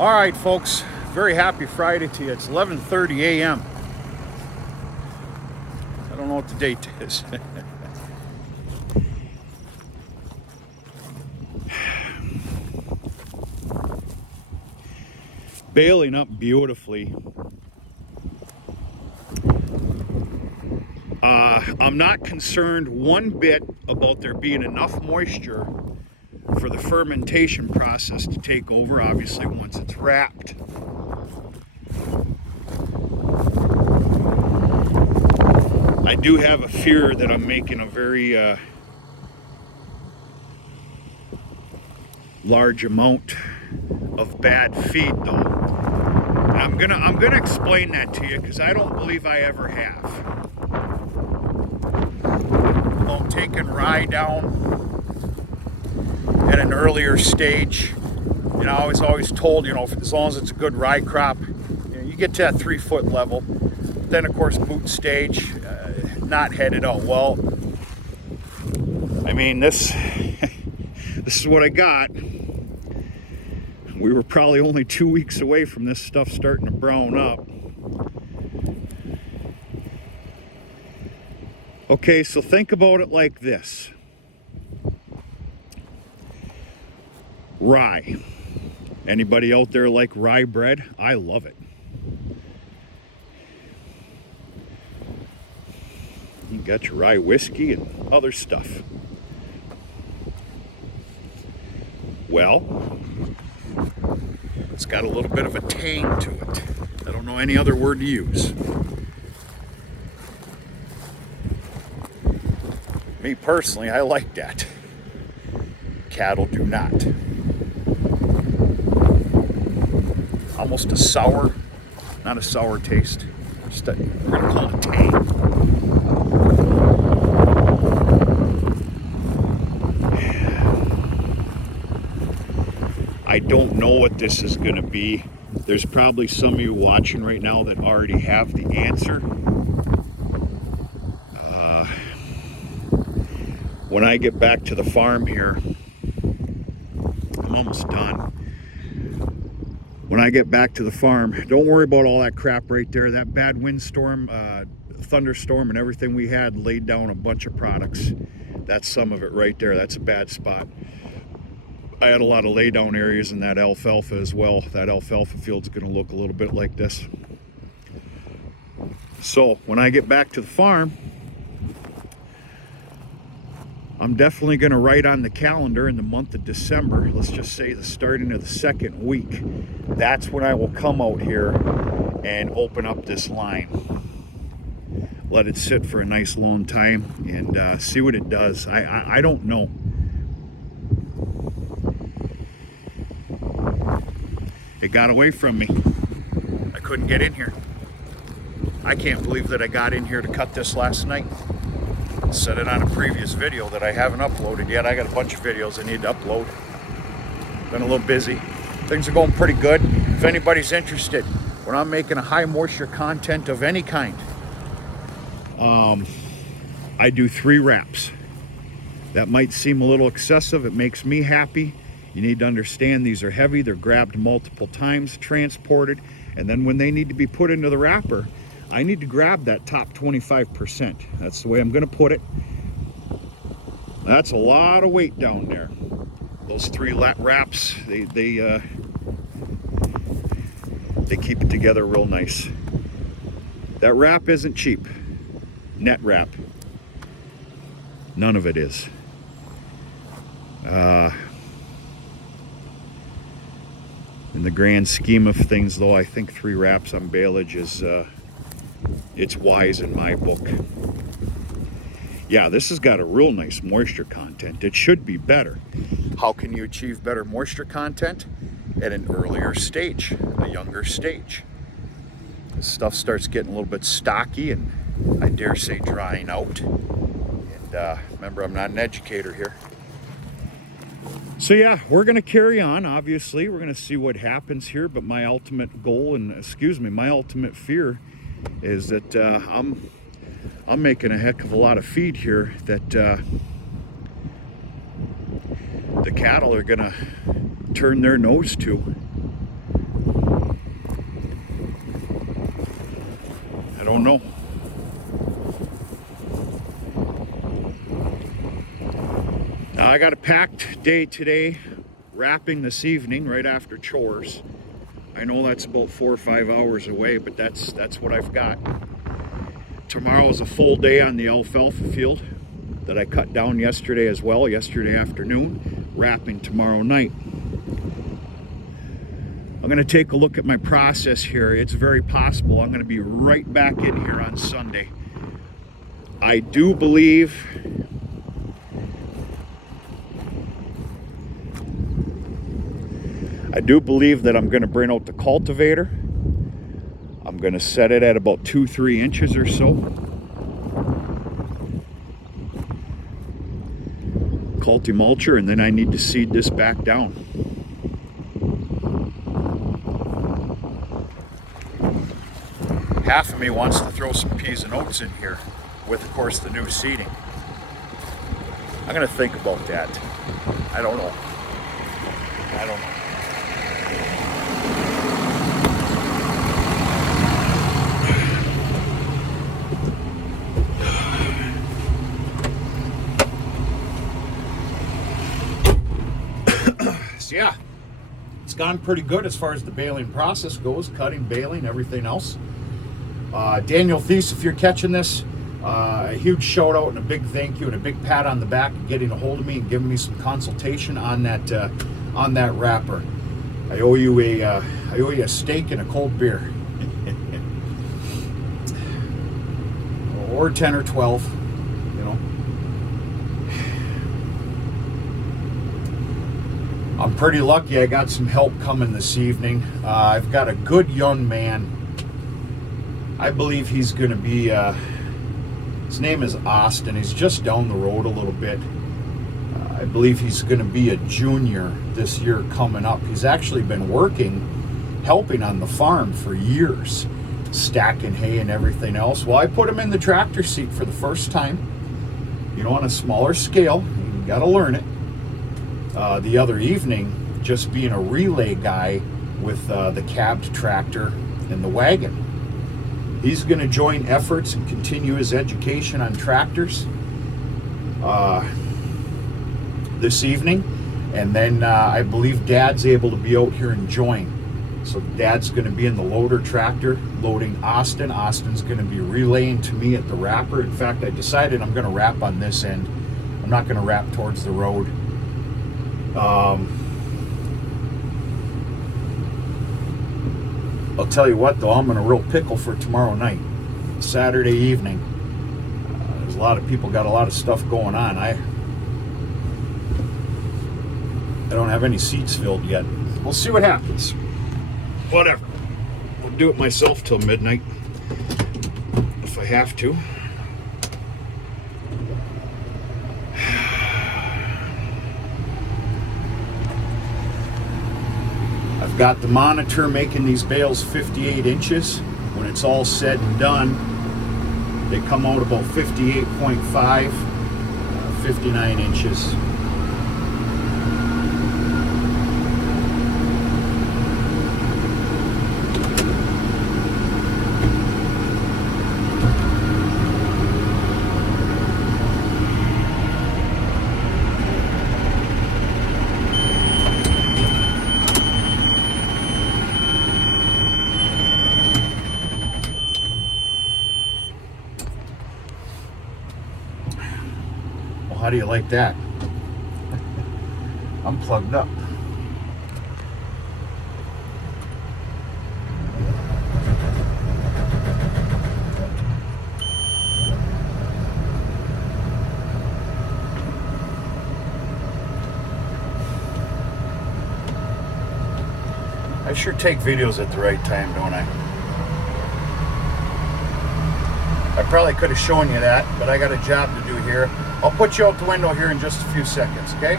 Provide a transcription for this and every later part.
All right, folks, very happy Friday to you. It's 11:30 a.m. I don't know what the date is. Baling up beautifully. I'm not concerned one bit about there being enough moisture for the fermentation process to take over, obviously, once it's wrapped. I do have a fear that I'm making a very large amount of bad feed, though. And I'm gonna explain that to you because I don't believe I ever have. About taking rye down at an earlier stage. You know, I was always told, you know, as long as it's a good rye crop, you get to that 3-foot level. Then, of course, boot stage, not headed out well. I mean, this is what I got. We were probably only 2 weeks away from this stuff starting to brown up. Okay, so think about it like this. Rye. Anybody out there like rye bread? I love it. You got your rye whiskey and other stuff. Well, it's got a little bit of a tang to it. I don't know any other word to use. Me personally, I like that. Cattle do not. Almost a sour, not a sour taste. Just we're gonna call it tang. I don't know what this is gonna be. There's probably some of you watching right now that already have the answer. When I get back to the farm here, I'm almost done. When I get back to the farm, don't worry about all that crap right there. That bad windstorm, thunderstorm and everything we had laid down a bunch of products. That's some of it right there. That's a bad spot. I had a lot of lay down areas in that alfalfa as well. That alfalfa field's gonna look a little bit like this. So when I get back to the farm, I'm definitely going to write on the calendar in the month of December, let's just say the starting of the second week. That's when I will come out here and open up this line. Let it sit for a nice long time and see what it does. I don't know. It got away from me. I couldn't get in here. I can't believe that I got in here to cut this last night. Said it on a previous video that I haven't uploaded yet. I got a bunch of videos I need to upload. Been a little busy. Things are going pretty good. If anybody's interested, when I'm making a high moisture content of any kind, I do 3 wraps. That might seem a little excessive. It makes me happy. You need to understand these are heavy. They're grabbed multiple times, transported, and then when they need to be put into the wrapper, I need to grab that top 25%. That's the way I'm gonna put it. That's a lot of weight down there. Those 3 wraps, they keep it together real nice. That wrap isn't cheap. Net wrap. None of it is. In the grand scheme of things, though, I think 3 wraps on baleage is it's wise in my book. Yeah, this has got a real nice moisture content. It should be better. How can you achieve better moisture content? At an earlier stage, a younger stage. This stuff starts getting a little bit stocky and I dare say drying out. And remember, I'm not an educator here. So yeah, we're gonna carry on, obviously. We're gonna see what happens here, but my ultimate goal and, my ultimate fear is that I'm making a heck of a lot of feed here that the cattle are gonna turn their nose to. don't know. Now I got a packed day today, wrapping this evening right after chores. I know that's about 4 or 5 hours away, but that's what I've got. Tomorrow's a full day on the alfalfa field that I cut down yesterday as well, yesterday afternoon, wrapping tomorrow night. I'm going to take a look at my process here. It's very possible I'm going to be right back in here on Sunday. I do believe that I'm going to bring out the cultivator. I'm going to set it at about 2-3 inches or so. Mulcher, and then I need to seed this back down. Half of me wants to throw some peas and oats in here with, of course, the new seeding. I'm going to think about that. I don't know. So yeah, it's gone pretty good as far as the baling process goes, cutting, baling, everything else. Daniel Thies, if you're catching this, a huge shout out and a big thank you and a big pat on the back for getting a hold of me and giving me some consultation on that wrapper. I owe you a steak and a cold beer, or 10 or 12, you know. I'm pretty lucky I got some help coming this evening. I've got a good young man. I believe he's going to be, his name is Austin. He's just down the road a little bit. I believe he's going to be a junior this year coming up. He's actually been helping on the farm for years, stacking hay and everything else. Well, I put him in the tractor seat for the first time, you know, on a smaller scale. You got to learn it. The other evening, just being a relay guy with the cabbed tractor and the wagon. He's going to join efforts and continue his education on tractors this evening. And then I believe Dad's able to be out here and join. So Dad's going to be in the loader tractor loading Austin. Austin's going to be relaying to me at the wrapper. In fact, I decided I'm going to wrap on this end. I'm not going to wrap towards the road. I'll tell you what, though, I'm in a real pickle for tomorrow night, Saturday evening. There's a lot of people got a lot of stuff going on. I don't have any seats filled yet. We'll see what happens. Whatever. I'll do it myself till midnight if I have to. I've got the monitor making these bales 58 inches. When it's all said and done, they come out about 58.5, 59 inches. How do you like that? I'm plugged up. I sure take videos at the right time, don't I? I probably could have shown you that, but I got a job to do here. I'll put you out the window here in just a few seconds, okay?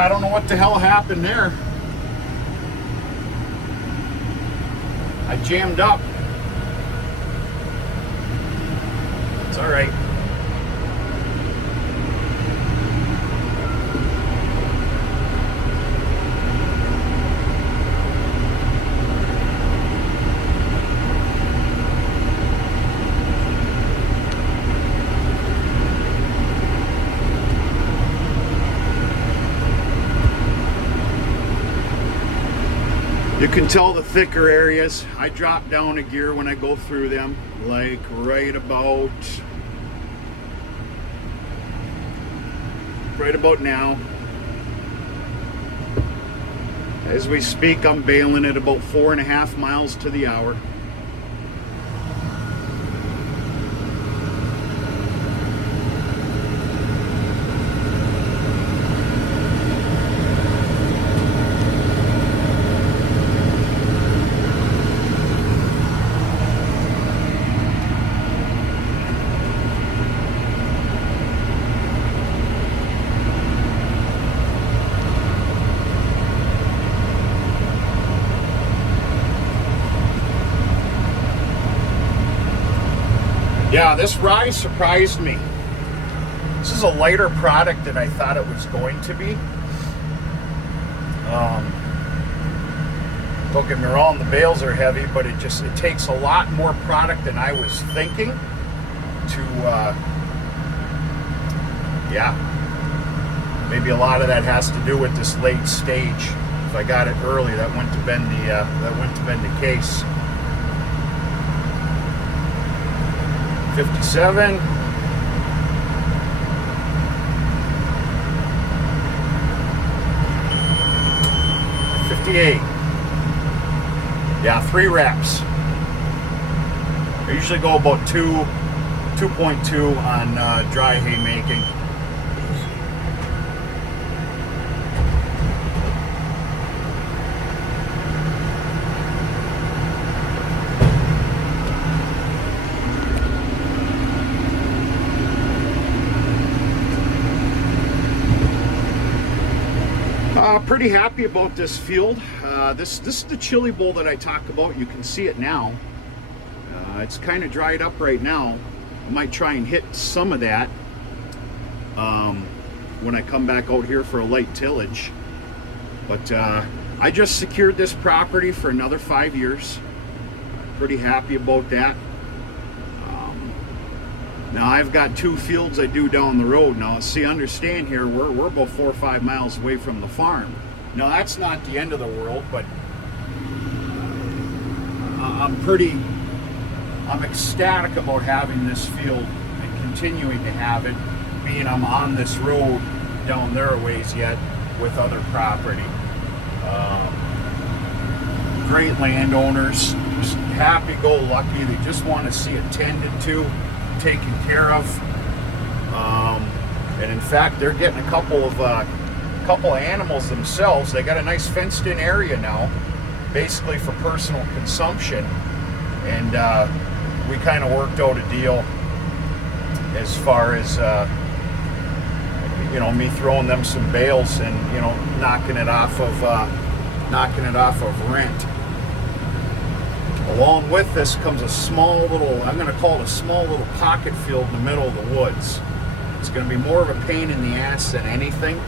I don't know what the hell happened there. I jammed up. It's all right. You can tell the thicker areas. I drop down a gear when I go through them, like right about now. As we speak, I'm baling at about 4.5 miles to the hour. Yeah, this rye surprised me. This is a lighter product than I thought it was going to be. Don't get me wrong, the bales are heavy, but it takes a lot more product than I was thinking to, yeah. Maybe a lot of that has to do with this late stage. If I got it early, that wouldn't have been the case. 57. Yeah, 3 reps. I usually go about 2.2 on dry hay making. Pretty happy about this field. This is the chili bowl that I talk about. You can see it now. It's kind of dried up right now. I might try and hit some of that when I come back out here for a light tillage. But I just secured this property for another 5 years. Pretty happy about that. Now I've got 2 fields I do down the road. Now see, understand here, we're about 4 or 5 miles away from the farm. Now that's not the end of the world, but I'm ecstatic about having this field and continuing to have it, being I'm on this road down there a ways yet with other property. Great landowners, just happy-go-lucky. They just want to see it tended to, taken care of, and in fact they're getting a couple of animals themselves. They got a nice fenced-in area now, basically for personal consumption, and we kind of worked out a deal as far as me throwing them some bales and knocking it off of rent. Along with this comes a small little, I'm going to call it a small little pocket field in the middle of the woods. It's going to be more of a pain in the ass than anything,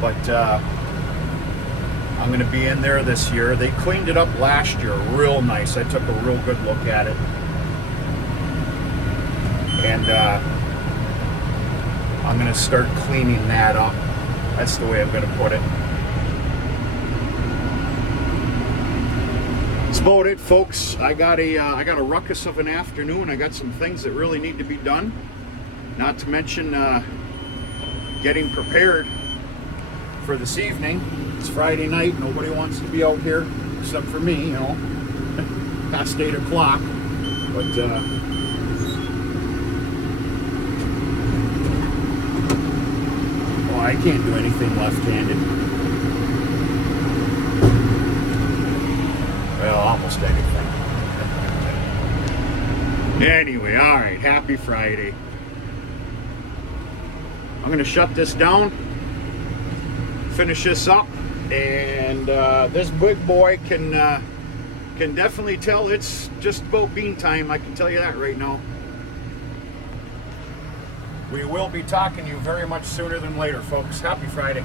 but I'm going to be in there this year. They cleaned it up last year real nice. I took a real good look at it. And I'm going to start cleaning that up. That's the way I'm going to put it. That's about it, folks. I got a ruckus of an afternoon. I got some things that really need to be done. Not to mention getting prepared for this evening. It's Friday night. Nobody wants to be out here except for me, past 8 o'clock. But I can't do anything left-handed. Well, almost anything. Anyway, all right, happy Friday. I'm going to shut this down, finish this up, and this big boy can definitely tell it's just about bean time. I can tell you that right now. We will be talking to you very much sooner than later, folks. Happy Friday.